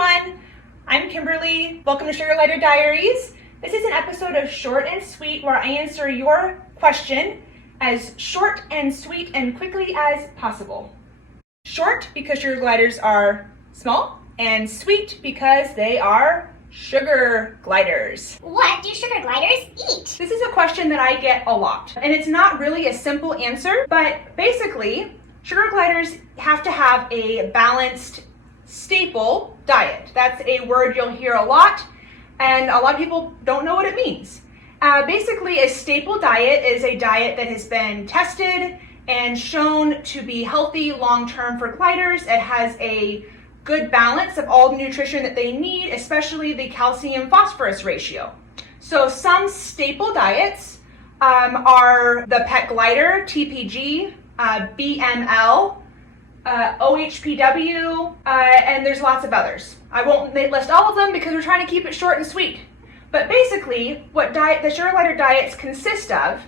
everyone, I'm Kimberly. Welcome to Sugar Glider Diaries. This is an episode of Short and Sweet where I answer your question as short and sweet and quickly as possible. Short because sugar gliders are small, and sweet because they are sugar gliders. What do sugar gliders eat? This is a question that I get a lot, and it's not really a simple answer, but basically, sugar gliders have to have a balanced, staple diet. That's a word you'll hear a lot, and a lot of people don't know what it means. Basically, a staple diet is a diet that has been tested and shown to be healthy long-term for gliders. It has a good balance of all the nutrition that they need, especially the calcium-phosphorus ratio. So some staple diets are the pet glider, TPG, BML, OHPW, and there's lots of others. I won't list all of them because we're trying to keep it short and sweet. But basically, what the sugar glider diets consist of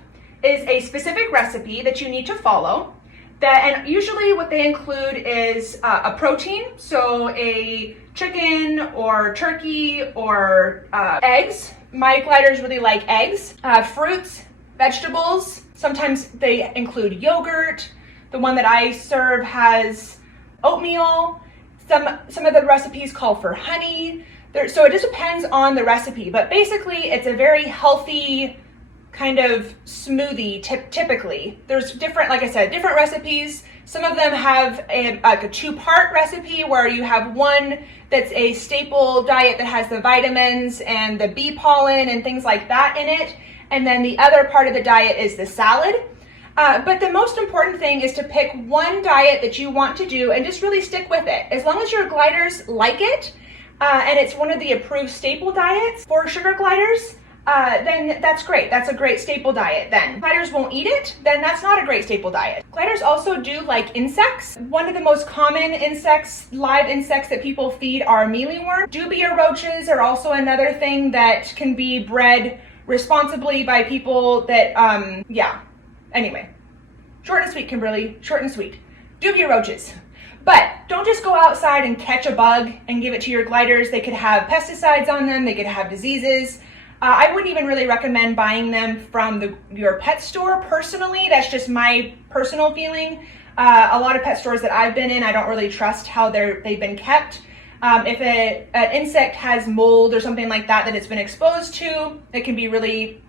is a specific recipe that you need to follow. And usually what they include is a protein, so a chicken or turkey or eggs. My gliders really like eggs, fruits, vegetables. Sometimes they include yogurt. The one that I serve has oatmeal. Some of the recipes call for honey. So it just depends on the recipe, but basically it's a very healthy kind of smoothie typically. There's different, like I said, different recipes. Some of them have a two-part recipe where you have one that's a staple diet that has the vitamins and the bee pollen and things like that in it. And then the other part of the diet is the salad. But the most important thing is to pick one diet that you want to do and just really stick with it. As long as your gliders like it, and it's one of the approved staple diets for sugar gliders, then that's great. That's a great staple diet then. Gliders won't eat it, then that's not a great staple diet. Gliders also do like insects. One of the most common insects, live insects that people feed are mealworms. Dubia roaches are also another thing that can be bred responsibly by people that, Anyway, short and sweet, Kimberly, short and sweet. Dubia roaches. But don't just go outside and catch a bug and give it to your gliders. They could have pesticides on them. They could have diseases. I wouldn't even really recommend buying them from your pet store personally. That's just my personal feeling. A lot of pet stores that I've been in, I don't really trust how they've been kept. If an insect has mold or something like that it's been exposed to, it can be really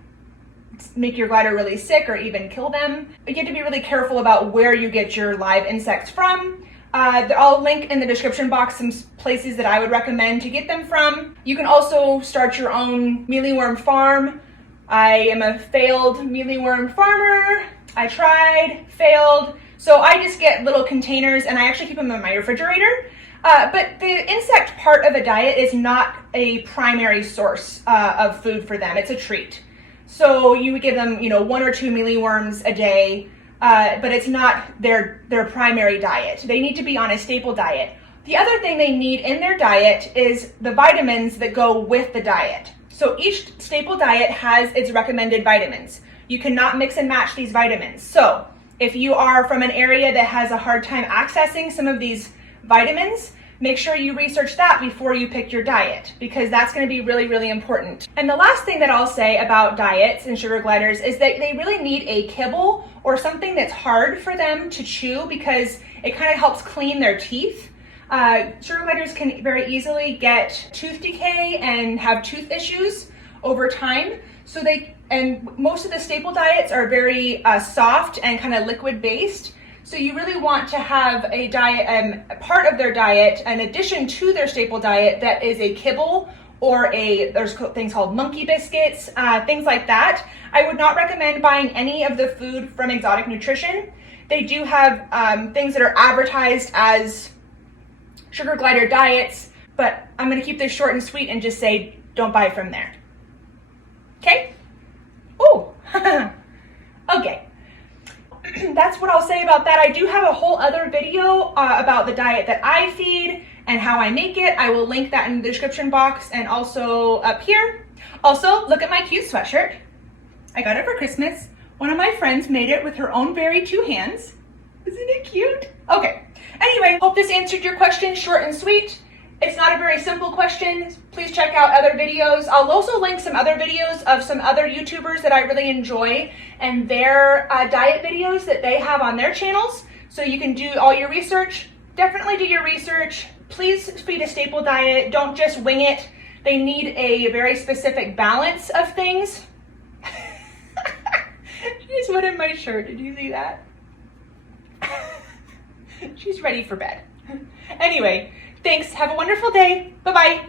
make your glider really sick or even kill them. You have to be really careful about where you get your live insects from. I'll link in the description box some places that I would recommend to get them from. You can also start your own mealyworm farm. I am a failed mealyworm farmer. I tried, failed. So I just get little containers and I actually keep them in my refrigerator. But the insect part of a diet is not a primary source of food for them. It's a treat. So you would give them, 1 or 2 mealyworms a day, but it's not their primary diet. They need to be on a staple diet. The other thing they need in their diet is the vitamins that go with the diet. So each staple diet has its recommended vitamins. You cannot mix and match these vitamins. So if you are from an area that has a hard time accessing some of these vitamins, make sure you research that before you pick your diet, because that's going to be really, really important. And the last thing that I'll say about diets and sugar gliders is that they really need a kibble or something that's hard for them to chew because it kind of helps clean their teeth. Sugar gliders can very easily get tooth decay and have tooth issues over time. And most of the staple diets are very soft and kind of liquid based. So you really want to have a diet, part of their diet, in addition to their staple diet, that is a kibble or there's things called monkey biscuits, things like that. I would not recommend buying any of the food from Exotic Nutrition. They do have things that are advertised as sugar glider diets, but I'm going to keep this short and sweet and just say don't buy from there. Okay? Ooh. Okay. That's what I'll say about that. I do have a whole other video about the diet that I feed and how I make it. I will link that in the description box and also up here. Also, look at my cute sweatshirt. I got it for Christmas. One of my friends made it with her own very 2 hands. Isn't it cute? Okay. Anyway, hope this answered your question short and sweet. It's not a very simple question. Please check out other videos. I'll also link some other videos of some other YouTubers that I really enjoy and their diet videos that they have on their channels. So you can do all your research. Definitely do your research. Please feed a staple diet. Don't just wing it. They need a very specific balance of things. She just went in my shirt. Did you see that? She's ready for bed. Anyway, thanks. Have a wonderful day. Bye-bye.